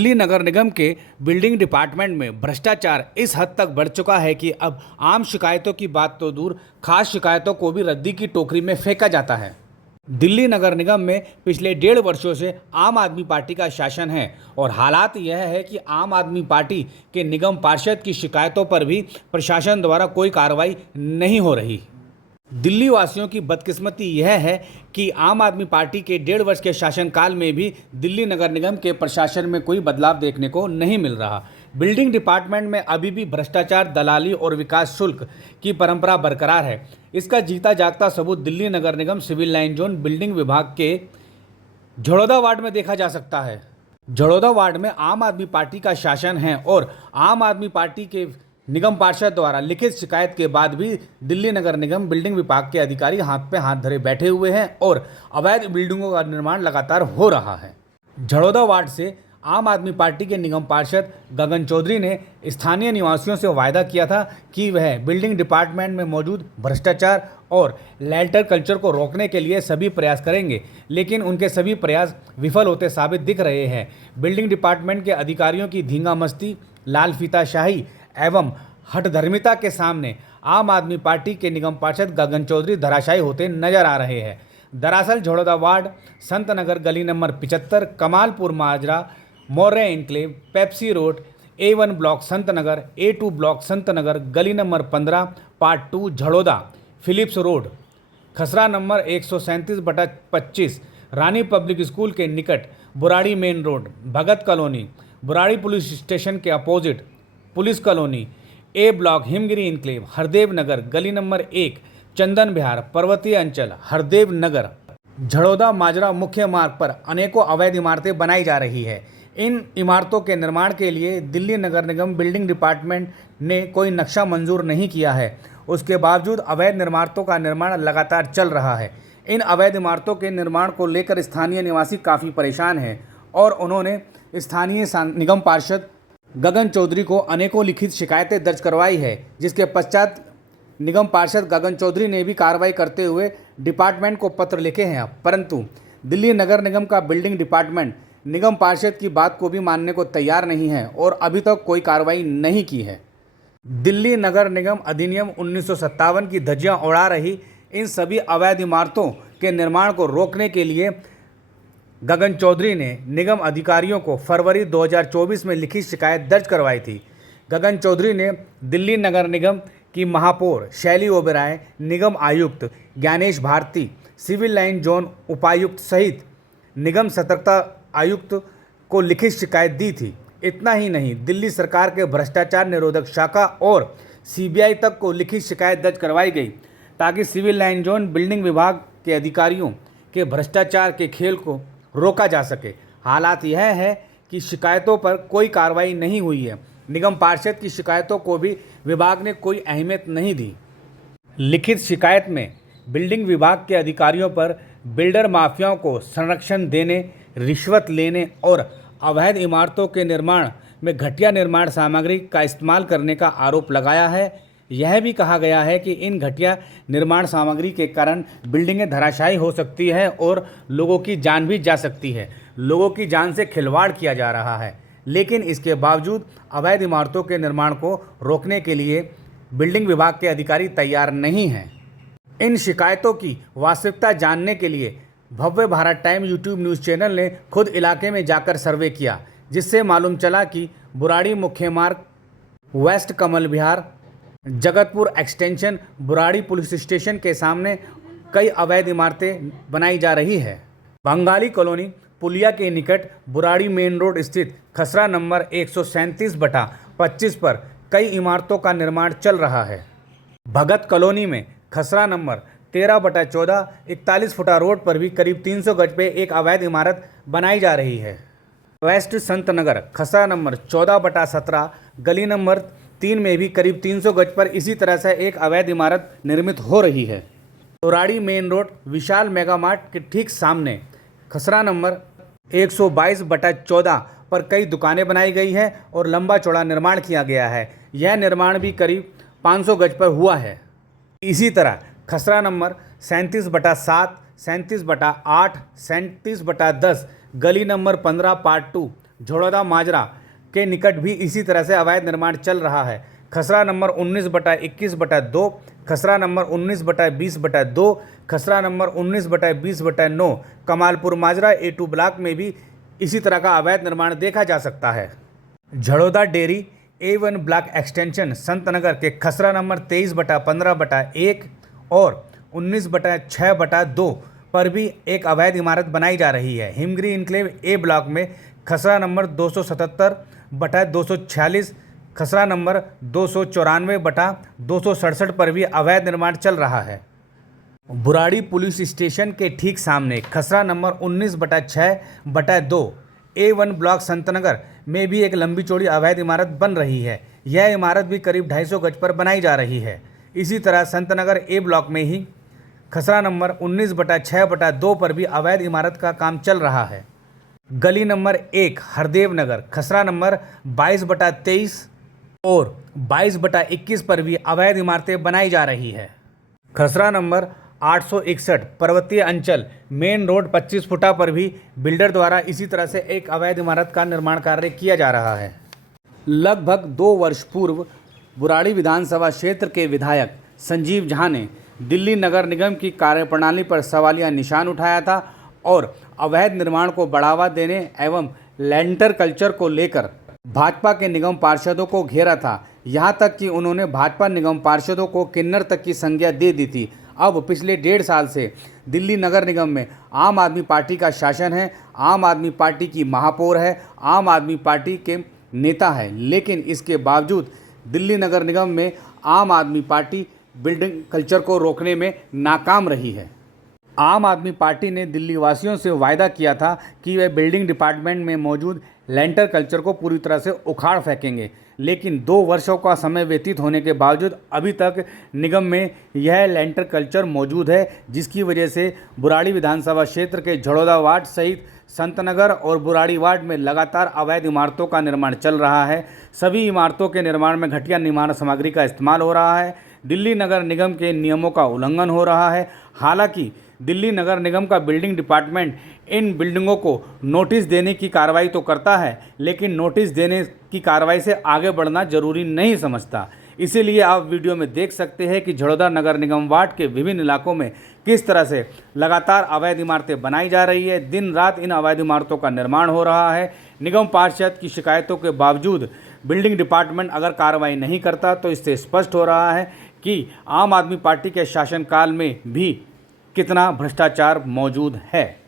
दिल्ली नगर निगम के building department में भ्रष्टाचार इस हद तक बढ़ चुका है कि अब आम शिकायतों की बात तो दूर, खास शिकायतों को भी रद्दी की टोकरी में फेंका जाता है। दिल्ली नगर निगम में पिछले 1.5 वर्षों से आम आदमी पार्टी का शासन है और हालात यह है कि आम आदमी पार्टी के निगम पार्षद की शिकायतों पर भी प्रशासन द्वारा कोई कार्रवाई नहीं हो रही। दिल्ली वासियों की बदकिस्मती यह है कि आम आदमी पार्टी के 1.5 वर्ष के शासनकाल में भी दिल्ली नगर निगम के प्रशासन में कोई बदलाव देखने को नहीं मिल रहा। बिल्डिंग डिपार्टमेंट में अभी भी भ्रष्टाचार, दलाली और विकास शुल्क की परंपरा बरकरार है। इसका जीता जागता सबूत दिल्ली नगर निगम सिविल लाइन जोन बिल्डिंग विभाग के झड़ौदा वार्ड में देखा जा सकता है। झड़ौदा वार्ड में आम आदमी पार्टी का शासन है और आम आदमी पार्टी के निगम पार्षद द्वारा लिखित शिकायत के बाद भी दिल्ली नगर निगम बिल्डिंग विभाग के अधिकारी हाथ पे हाथ धरे बैठे हुए हैं और अवैध बिल्डिंगों का निर्माण लगातार हो रहा है। झड़ौदा वार्ड से आम आदमी पार्टी के निगम पार्षद गगन चौधरी ने स्थानीय निवासियों से वायदा किया था कि वह बिल्डिंग डिपार्टमेंट में मौजूद भ्रष्टाचार और लैंटर कल्चर को रोकने के लिए सभी प्रयास करेंगे, लेकिन उनके सभी प्रयास विफल होते साबित दिख रहे हैं। बिल्डिंग डिपार्टमेंट के अधिकारियों की धींगा मस्ती, लाल फीताशाही एवं हठधर्मिता के सामने आम आदमी पार्टी के निगम पार्षद गगन चौधरी धराशायी होते नजर आ रहे हैं। दरअसल झड़ौदा वार्ड, संत नगर गली number 75, Kamalpur Majra, Maurya enclave, Pepsi road, A1 block Sant Nagar, A2 block Sant Nagar, गली number 15, part 2 Jharoda, Philips road, खसरा नंबर 137/25, रानी पब्लिक स्कूल के निकट, Burari main road, Bhagat colony, Burari police station के opposite police colony, A block Himgiri enclave, Hardev Nagar, गली नंबर 1, चंदन विहार, पर्वतीय अंचल, हरदेव नगर। झड़ौदा माजरा मुख्य मार्ग पर अनेकों अवैध इमारतें बनाई जा रही है। इन इमारतों के निर्माण के लिए दिल्ली नगर निगम बिल्डिंग डिपार्टमेंट ने कोई नक्शा मंजूर नहीं किया है। उसके बावजूद अवैध इमारतों का निर्माण लगातार चल रहा है। इन अवैध इमारतों के निर्माण को लेकर स्थानीय निवासी काफ़ी परेशान हैं और उन्होंने स्थानीय निगम पार्षद गगन चौधरी को अनेकों लिखित शिकायतें दर्ज करवाई है, जिसके पश्चात निगम पार्षद गगन चौधरी ने भी कार्रवाई करते हुए डिपार्टमेंट को पत्र लिखे हैं, परंतु दिल्ली नगर निगम का बिल्डिंग डिपार्टमेंट निगम पार्षद की बात को भी मानने को तैयार नहीं है और अभी तक कोई कार्रवाई नहीं की है। दिल्ली नगर निगम अधिनियम 1957 की धज्जियां उड़ा रही इन सभी अवैध इमारतों के निर्माण को रोकने के लिए गगन चौधरी ने निगम अधिकारियों को फरवरी 2024 में लिखित शिकायत दर्ज करवाई थी। गगन चौधरी ने दिल्ली नगर निगम की महापौर शैली ओबेरॉय, निगम आयुक्त Gyanesh Bharti, civil line zone उपायुक्त सहित निगम सतर्कता आयुक्त को लिखित शिकायत दी थी। इतना ही नहीं, दिल्ली सरकार के भ्रष्टाचार निरोधक शाखा और CBI तक को लिखित शिकायत दर्ज करवाई गई ताकि सिविल लाइन जोन बिल्डिंग विभाग के अधिकारियों के भ्रष्टाचार के खेल को रोका जा सके। हालात यह है कि शिकायतों पर कोई कार्रवाई नहीं हुई है। निगम पार्षद की शिकायतों को भी विभाग ने कोई अहमियत नहीं दी। लिखित शिकायत में बिल्डिंग विभाग के अधिकारियों पर बिल्डर माफियाओं को संरक्षण देने, रिश्वत लेने और अवैध इमारतों के निर्माण में घटिया निर्माण सामग्री का इस्तेमाल करने का आरोप लगाया है। यह भी कहा गया है कि इन घटिया निर्माण सामग्री के कारण बिल्डिंगें धराशायी हो सकती है और लोगों की जान भी जा सकती है। लोगों की जान से खिलवाड़ किया जा रहा है, लेकिन इसके बावजूद अवैध इमारतों के निर्माण को रोकने के लिए बिल्डिंग विभाग के अधिकारी तैयार नहीं हैं। इन शिकायतों की वास्तविकता जानने के लिए Bhavya Bharat time YouTube news channel ने खुद इलाके में जाकर सर्वे किया, जिससे मालूम चला कि बुराड़ी मुख्य मार्ग, west Kamal Vihar, Jagatpur extension, Burari police station के सामने कई अवैध इमारतें बनाई जा रही है। बंगाली कॉलोनी पुलिया के निकट बुराड़ी मेन रोड स्थित खसरा नंबर 137/25 पर कई इमारतों का निर्माण चल रहा है। भगत कॉलोनी में खसरा नंबर 13/14 41 फुटा रोड पर भी करीब 300 गज पे एक अवैध इमारत बनाई जा रही है। वेस्ट संत नगर खसरा नंबर 14/17 गली नंबर 3 में भी करीब 300 गज पर इसी तरह से एक अवैध इमारत निर्मित हो रही है। बुराड़ी मेन रोड विशाल मेगा मार्ट के ठीक सामने खसरा नंबर 122/14 पर कई दुकानें बनाई गई हैं और लंबा चौड़ा निर्माण किया गया है। यह निर्माण भी करीब 500 गज पर हुआ है। इसी तरह खसरा नंबर 37/7, 37/8, 37/10 गली नंबर 15 पार्ट 2 झड़ौदा माजरा के निकट भी इसी तरह से अवैध निर्माण चल रहा है। खसरा नंबर 19/21/2, खसरा नंबर 19/20/2, खसरा नंबर 19/20/9, कमालपुर माजरा A2 ब्लॉक में भी इसी तरह का अवैध निर्माण देखा जा सकता है। Jharoda dairy A1 block extension Santnagar के खसरा नंबर 23/15/1 और 19/6/2 पर भी एक अवैध इमारत बनाई जा रही है। हिमगिरी इनक्लेव ए ब्लॉक में खसरा नंबर 277/246, खसरा नंबर 294/267 पर भी अवैध निर्माण चल रहा है। बुराड़ी पुलिस स्टेशन के ठीक सामने खसरा नंबर 19/6/2 A1 ब्लॉक संतनगर में भी एक लंबी चौड़ी अवैध इमारत बन रही है। यह इमारत भी करीब 250 गज पर बनाई जा रही है। इसी तरह संतनगर ए ब्लॉक में ही खसरा नंबर 19/6/2 पर भी अवैध इमारत का काम चल रहा है। गली नंबर 1 हरदेव नगर खसरा नंबर 22/23 और 22/21 पर भी अवैध इमारतें बनाई जा रही है। खसरा नंबर 861 पर्वतीय अंचल मेन रोड 25 फुटा पर भी बिल्डर द्वारा इसी तरह से एक अवैध इमारत का निर्माण कार्य किया जा रहा है। लगभग 2 वर्ष पूर्व बुराड़ी विधानसभा क्षेत्र के विधायक संजीव झा ने दिल्ली नगर निगम की कार्यप्रणाली पर सवालिया निशान उठाया था और अवैध निर्माण को बढ़ावा देने एवं लेंटर कल्चर को लेकर भाजपा के निगम पार्षदों को घेरा था। यहाँ तक कि उन्होंने भाजपा निगम पार्षदों को किन्नर तक की संज्ञा दे दी थी। अब पिछले 1.5 साल से दिल्ली नगर निगम में आम आदमी पार्टी का शासन है, आम आदमी पार्टी की महापौर है, आम आदमी पार्टी के नेता है, लेकिन इसके बावजूद दिल्ली नगर निगम में आम आदमी पार्टी बिल्डिंग कल्चर को रोकने में नाकाम रही है। आम आदमी पार्टी ने दिल्ली वासियों से वायदा किया था कि वे बिल्डिंग डिपार्टमेंट में मौजूद लेंटर कल्चर को पूरी तरह से उखाड़ फेंकेंगे, लेकिन 2 वर्षों का समय व्यतीत होने के बावजूद अभी तक निगम में यह लेंटर कल्चर मौजूद है, जिसकी वजह से बुराड़ी विधानसभा क्षेत्र के झड़ौदा वार्ड सहित संतनगर और बुराड़ी वार्ड में लगातार अवैध इमारतों का निर्माण चल रहा है। सभी इमारतों के निर्माण में घटिया निर्माण सामग्री का इस्तेमाल हो रहा है। दिल्ली नगर निगम के नियमों का उल्लंघन हो रहा है। हालांकि दिल्ली नगर निगम का बिल्डिंग डिपार्टमेंट इन बिल्डिंगों को नोटिस देने की कार्रवाई तो करता है, लेकिन नोटिस देने की कार्रवाई से आगे बढ़ना जरूरी नहीं समझता। इसीलिए आप वीडियो में देख सकते हैं कि झड़ौदा नगर निगम वार्ड के विभिन्न इलाकों में किस तरह से लगातार अवैध इमारतें बनाई जा रही है। दिन रात इन अवैध इमारतों का निर्माण हो रहा है। निगम पार्षद की शिकायतों के बावजूद बिल्डिंग डिपार्टमेंट अगर कार्रवाई नहीं करता तो इससे स्पष्ट हो रहा है कि आम आदमी पार्टी के शासनकाल में भी कितना भ्रष्टाचार मौजूद है।